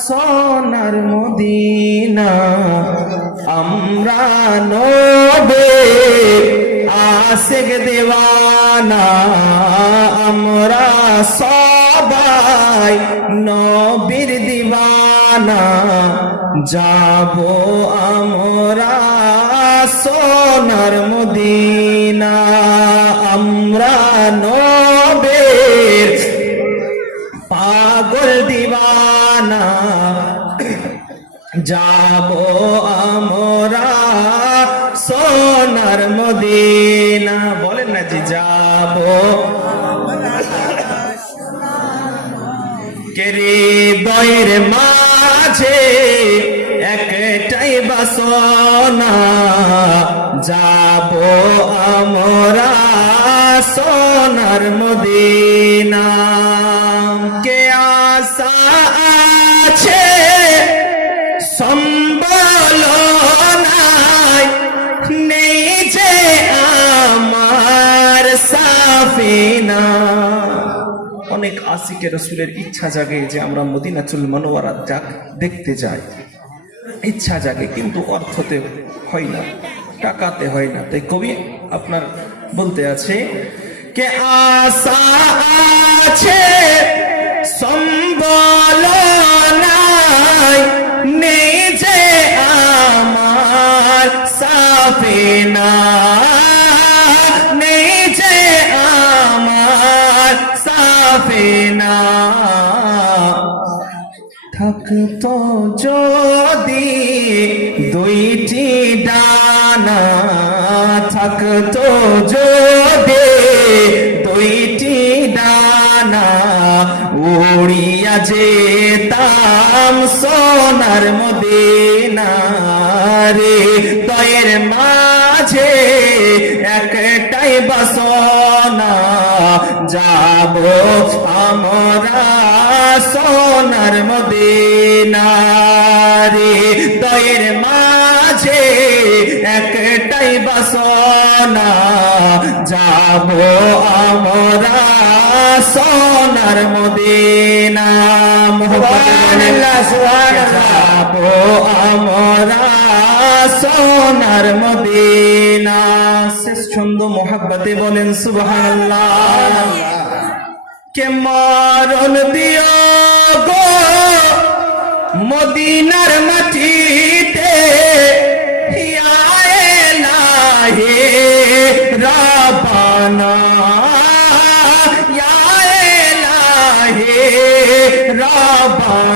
সোনার মদিনা আমরা নবে আশিক দেওয়ানা আমরা সবাই নবীর দিওয়ানা যাব আমরা সোনার মদিনা আমরা নবীর পাগল দিওয়ানা যাব আমরা সোনার মদিনা বলেন না জি যাব কেরে দয়ের মাঝে একটাই বাসনা যাব আমরা সোনার মদিনা কে আশা আছে সম্বল নাই নেই যে আমার সাফিনা অনেক আশিকে রাসূলের ইচ্ছা জাগে যে আমরা মদিনাতুল মুনাওয়ারা দেখতে যাই ইচ্ছা জাগে কিন্তু অর্থতে হয় না টাকাতে হয় না তাই কবি আপনার বলতে আছে কে আশা আছে সম্বল নাই নেই যে আমার সাফিনা নেই যে আমার সাফিনা থাকতো যদি দুইটি ডানা থাকতো যদি দুইটি ডানা উড়িয়া যেতাম সোনার মদিনা রে দয়ের মাঝে একটাই বাসনা যাব আমরা সোনার মদিনা রে দয়ের মাঝে একটাই বাসনা যাব আমরা সোনার মদিনা সুবহানাল্লাহ সুবহানাল্লাহ যাব আমরা সোনার মদিনা শেষ ছন্দ মোহাব্বতে বলেন সুবহানাল্লাহ কে মরণ দিও গো মদিনার মাটিতে ইয়া ইলাহি রাব্বানা ইয়া ইলাহি রাব্বানা